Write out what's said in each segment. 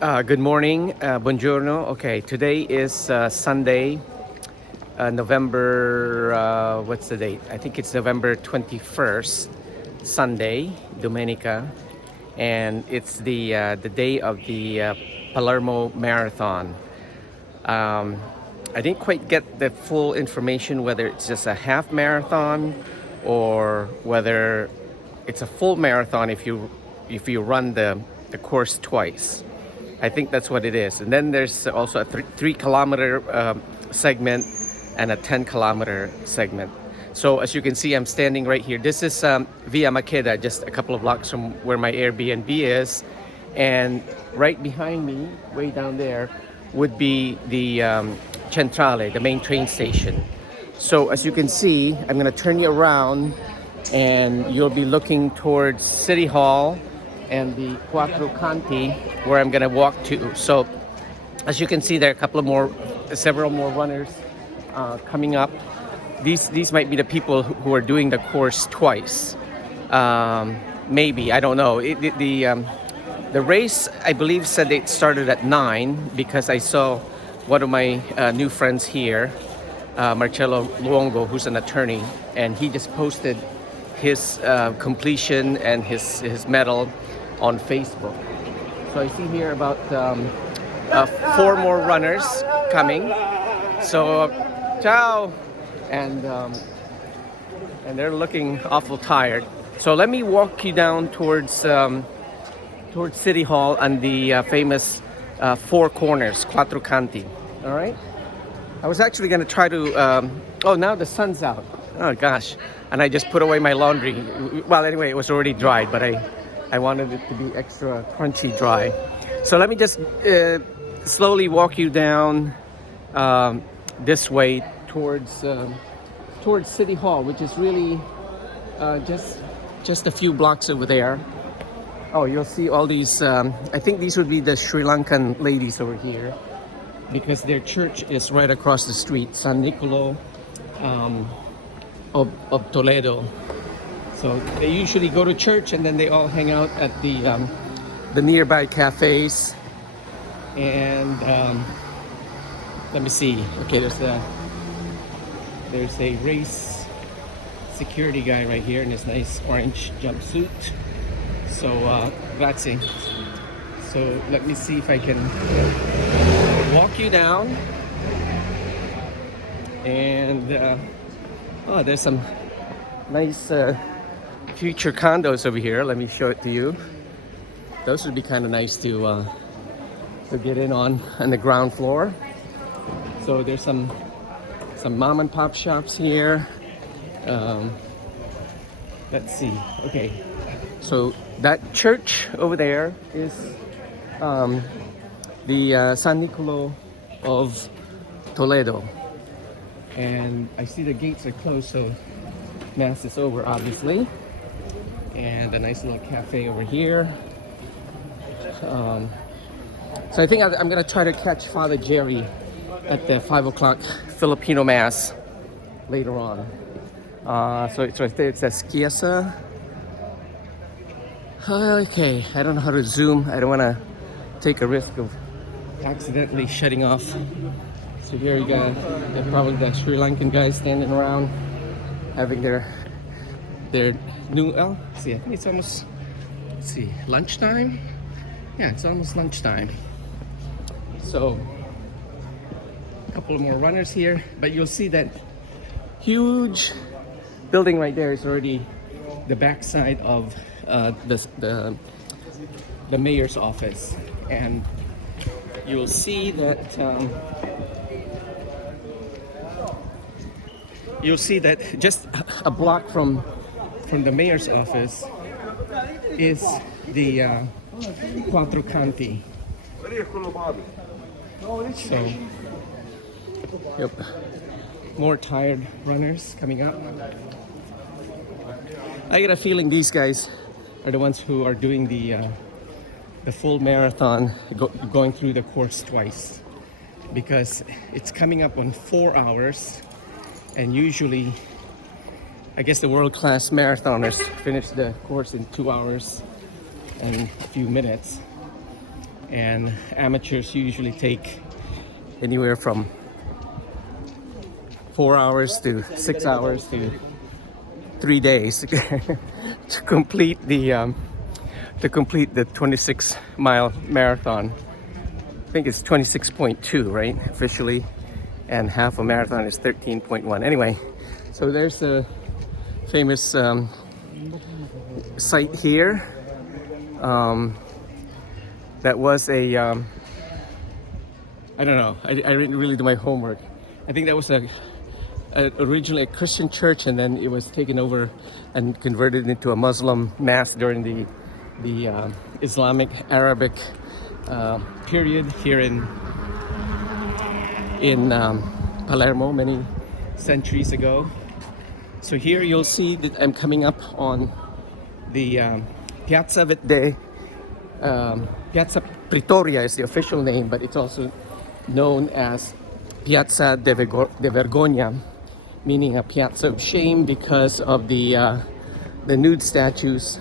Good morning, buongiorno. Okay, today is Sunday, November, what's the date? I think it's November 21st, Sunday, Domenica, and it's the day of the Palermo Marathon. I didn't quite get the full information whether it's just a half marathon or whether it's a full marathon if you run the course twice. I think that's what it is. And then there's also a 3 kilometer segment and a 10 kilometer segment. So as you can see, I'm standing right here. This is Via Makeda, just a couple of blocks from where my Airbnb is. And right behind me, way down there, would be the Centrale, the main train station. So as you can see, I'm gonna turn you around and you'll be looking towards City Hall and the Quattro Canti, where I'm gonna walk to. So as you can see, there are several more runners coming up. These might be the people who are doing the course twice. Maybe, I don't know. The race, I believe, said it started at 9 because I saw one of my new friends here, Marcello Luongo, who's an attorney, and he just posted his completion and his medal on Facebook. So I see here about 4 more runners coming. So, ciao! And they're looking awful tired. So let me walk you down towards City Hall and the famous 4 corners, Quattro Canti. All right? I was actually going to try to... oh, now the sun's out. Oh, gosh. And I just put away my laundry. Well, anyway, it was already dried, but I wanted it to be extra crunchy dry. So let me just slowly walk you down this way towards City Hall, which is really just a few blocks over there. Oh, you'll see all these, I think these would be the Sri Lankan ladies over here because their church is right across the street, San Nicolo of Toledo. So they usually go to church and then they all hang out at the nearby cafes. And let me see. Okay, there's a race security guy right here in this nice orange jumpsuit. So grazie. So let me see if I can walk you down. And oh, there's some nice future condos over here. Let me show it to you. Those would be kind of nice to get in on the ground floor. So there's some mom and pop shops here. Let's see. Okay, so that church over there is the San Nicolo of Toledo, and I see the gates are closed, so mass is over, obviously. And a nice little cafe over here. So I think I'm gonna try to catch Father Jerry at the 5 o'clock Filipino mass later on. So it's right there. It says Chiesa. Okay, I don't know how to zoom. I don't want to take a risk of accidentally shutting off. So here you got probably the Sri Lankan guys standing around having their new. Oh, see, I think it's almost. Let's see, lunchtime. Yeah, it's almost lunchtime. So a couple of more runners here, but you'll see that huge building right there is already the backside of the mayor's office, and you'll see that just a block from the mayor's office is the Quattro Canti. So, yep, more tired runners coming up. I get a feeling these guys are the ones who are doing the full marathon, going through the course twice, because it's coming up on 4 hours, and usually, I guess the world-class marathoners finish the course in 2 hours and a few minutes. and amateurs usually take anywhere from 4 hours to 6 hours to 3 days to complete the 26-mile marathon. I think it's 26.2, right, officially, and half a marathon is 13.1. Anyway, so there's a famous site here. That was a I don't know. I didn't really do my homework. I think that was originally a Christian church, and then it was taken over and converted into a Muslim mosque during the Islamic Arabic period here in Palermo many centuries ago. So here you'll see that I'm coming up on the Piazza Piazza Pretoria is the official name, but it's also known as Piazza de Vergogna, meaning a piazza of shame because of the nude statues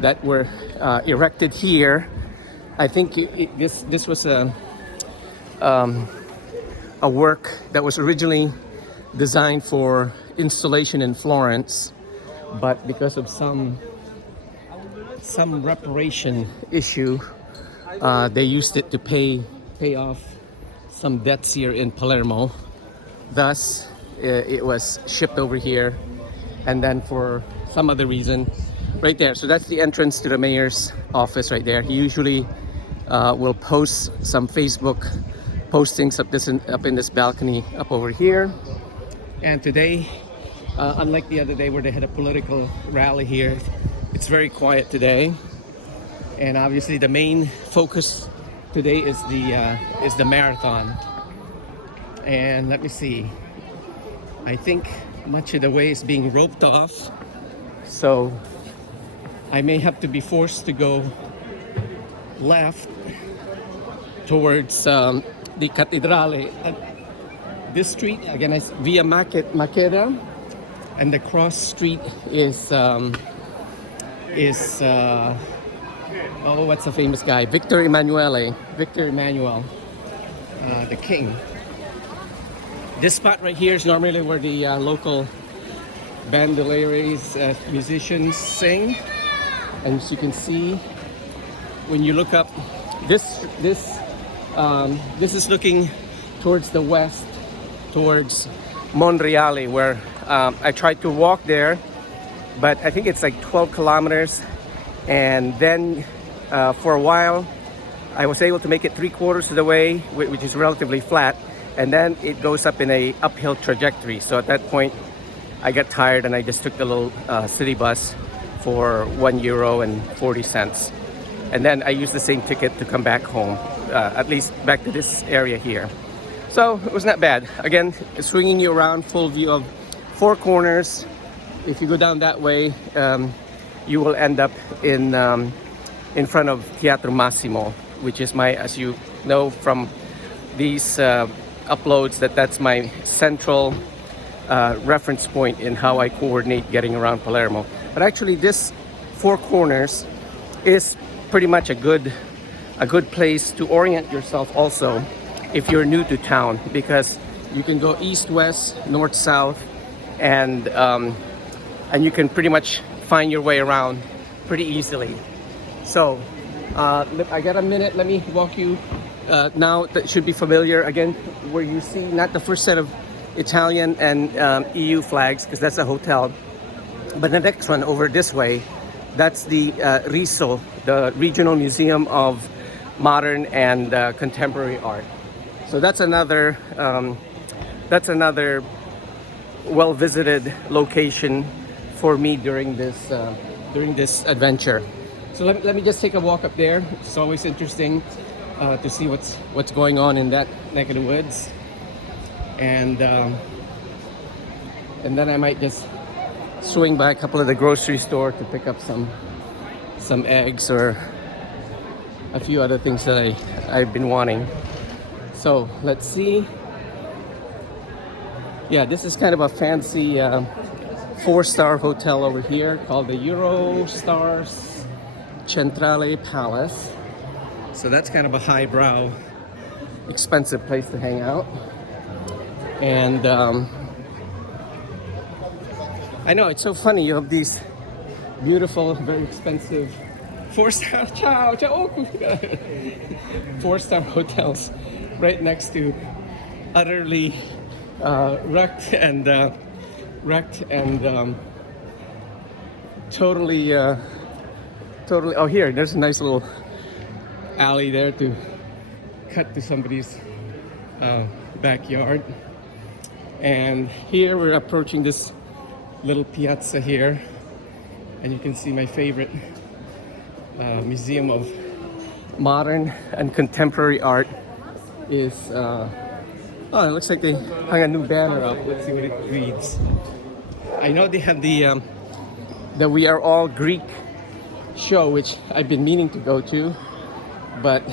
that were erected here. I think this was a work that was originally designed for installation in Florence, but because of some reparation issue, they used it to pay off some debts here in Palermo. Thus, it was shipped over here, and then for some other reason, right there. So that's the entrance to the mayor's office right there. He usually will post some Facebook postings up in this balcony up over here. And today, unlike the other day where they had a political rally here, it's very quiet today. And obviously the main focus today is the marathon. And let me see. I think much of the way is being roped off, so I may have to be forced to go left towards the Cathedrale. This street again is Via Maqueda, and the cross street is what's the famous guy? Victor Emmanuel, the king. This spot right here is normally where the local bandoleros, musicians sing. And as you can see, when you look up, this is looking towards the west, towards Monreale, where I tried to walk there, but I think it's like 12 kilometers. And then for a while, I was able to make it 3/4 of the way, which is relatively flat. And then it goes up in a uphill trajectory. So at that point, I got tired and I just took the little city bus for €1.40. And then I used the same ticket to come back home, at least back to this area here. So it was not bad. Again, swinging you around, full view of 4 corners. If you go down that way, you will end up in front of Teatro Massimo, which is as you know from these uploads, that's my central reference point in how I coordinate getting around Palermo. But actually this 4 corners is pretty much a good place to orient yourself also if you're new to town, because you can go east, west, north, south, and you can pretty much find your way around pretty easily. So I got a minute. Let me walk you now. That should be familiar again, where you see not the first set of Italian and EU flags, because that's a hotel, but the next one over this way, that's the RISO, the Regional Museum of Modern and Contemporary Art. So that's another well-visited location for me during this adventure. So let me just take a walk up there. It's always interesting to see what's going on in that neck of the woods, and then I might just swing by a couple of the grocery store to pick up some eggs or a few other things that I've been wanting. So let's see. Yeah, this is kind of a fancy 4-star hotel over here called the Eurostars Centrale Palace. So that's kind of a highbrow, expensive place to hang out. And I know it's so funny. You have these beautiful, very expensive four-star four-star hotels right next to utterly wrecked and totally. Oh, here, there's a nice little alley there to cut to somebody's backyard. And here we're approaching this little piazza here, and you can see my favorite museum of modern and contemporary art is oh, it looks like they hung a new banner up. Let's see what it reads. I know they have the We Are All Greek show, which I've been meaning to go to, but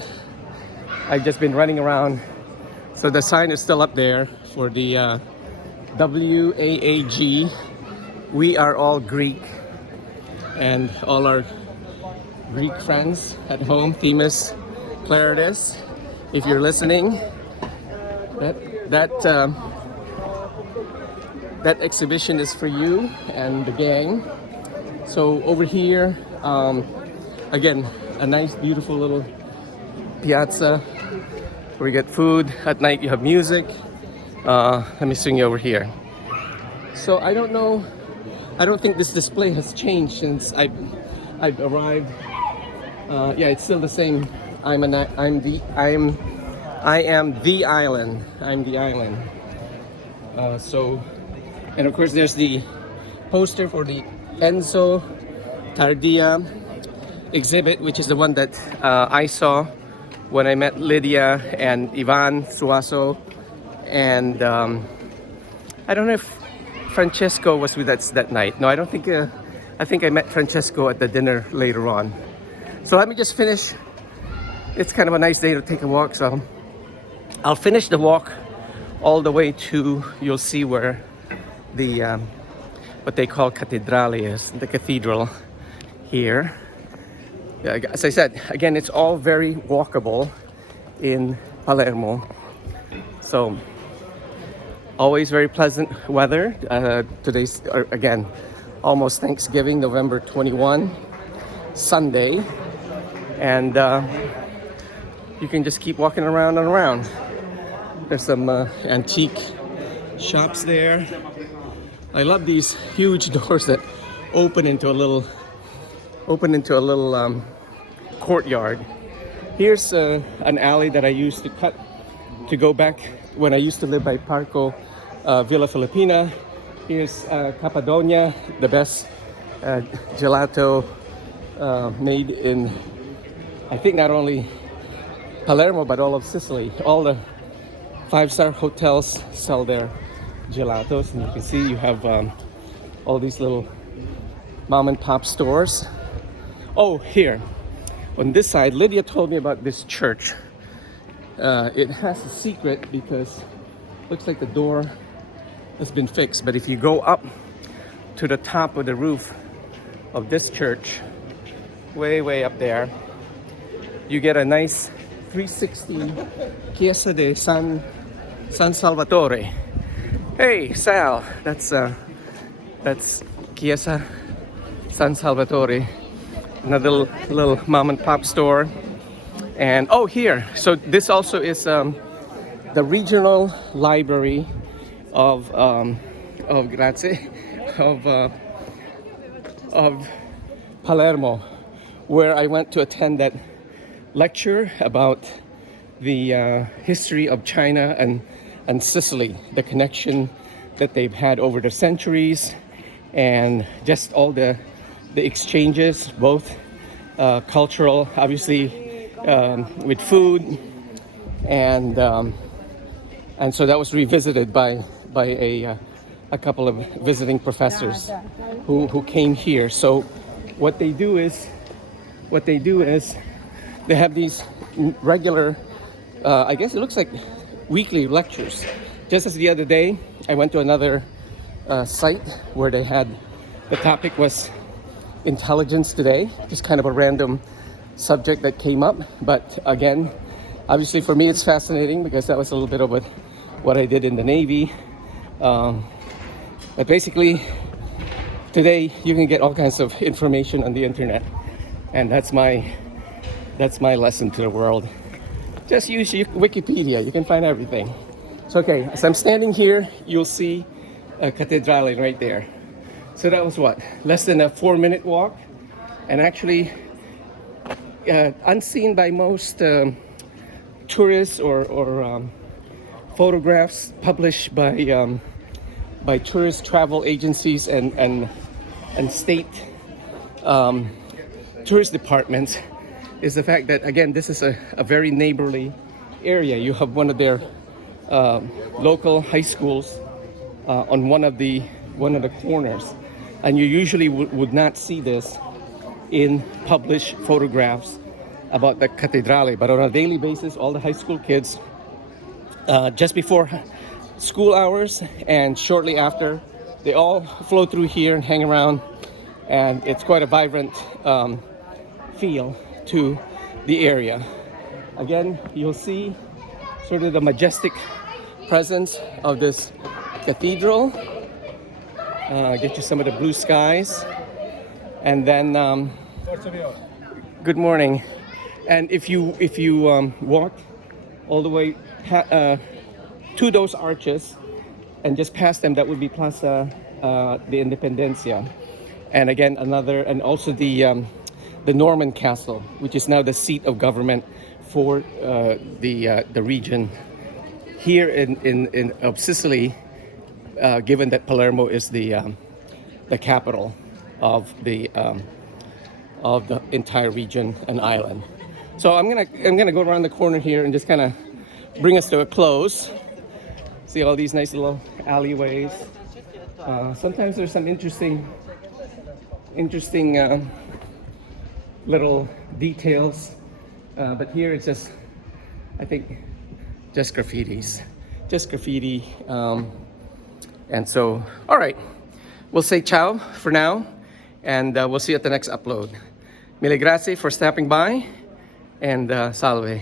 I've just been running around. So the sign is still up there for the WAAG, We Are All Greek, and all our Greek friends at home, Themis, Clarides, if you're listening, that exhibition is for you and the gang. So over here, again, a nice, beautiful little piazza where you get food. At night, you have music. Let me swing you over here. So I don't know. I don't think this display has changed since I've arrived. Yeah, it's still the same. I am the island. I'm the island. So, and of course, there's the poster for the Enzo Tardia exhibit, which is the one that I saw when I met Lydia and Ivan Suaso, and I don't know if Francesco was with us that night. No, I don't think. I think I met Francesco at the dinner later on. So let me just finish. It's kind of a nice day to take a walk, so I'll finish the walk all the way to. You'll see where the what they call cathedrale is, the cathedral here. Yeah, as I said, again, it's all very walkable in Palermo. So always very pleasant weather. Today's, again, almost Thanksgiving, November 21, Sunday. And you can just keep walking around and around. There's some antique shops there. I love these huge doors that open into a little courtyard. Here's an alley that I used to cut to go back when I used to live by Parco Villa Filipina. Here's Cappadonia, the best gelato made in, I think, not only Palermo but all of Sicily. All the five-star hotels sell their gelatos, and you can see you have all these little mom and pop stores. Oh, here on this side, Lydia told me about this church. It has a secret because it looks like the door has been fixed, but if you go up to the top of the roof of this church, way up there, you get a nice 360 Chiesa de San Salvatore. Hey, Sal, that's Chiesa San Salvatore, another little mom and pop store. And oh, here, so this also is the regional library of Palermo, where I went to attend that lecture about the history of China and Sicily, the connection that they've had over the centuries, and just all the exchanges, both cultural, obviously, with food, and so that was revisited by a couple of visiting professors who came here. So what they do is they have these regular, I guess it looks like weekly lectures. Just as the other day, I went to another site where they had, the topic was intelligence today, just kind of a random subject that came up. But again, obviously for me it's fascinating because that was a little bit of what I did in the Navy. But basically, today you can get all kinds of information on the internet, and that's my lesson to the world. Just use your Wikipedia, you can find everything. So okay, as I'm standing here, you'll see a cathedral right there. So that was what, less than a 4-minute walk, and actually unseen by most tourists or photographs published by tourist travel agencies and state tourist departments, is the fact that, again, this is a very neighborly area. You have one of their local high schools on one of the corners, and you usually would not see this in published photographs about the cathedrale. But on a daily basis, all the high school kids, just before school hours and shortly after, they all flow through here and hang around, and it's quite a vibrant feel to the area. Again, you'll see sort of the majestic presence of this cathedral. Get you some of the blue skies, and then good morning. And if you walk all the way to those arches and just past them, that would be Plaza de Independencia, and again and also the Norman Castle, which is now the seat of government for the region here in of Sicily, given that Palermo is the capital of the entire region and island. So I'm gonna go around the corner here and just kind of bring us to a close. See all these nice little alleyways. Sometimes there's some interesting little details, but here it's just, I think, just graffiti. And so, all right, we'll say ciao for now, and we'll see you at the next upload. Mille grazie for stopping by, and salve.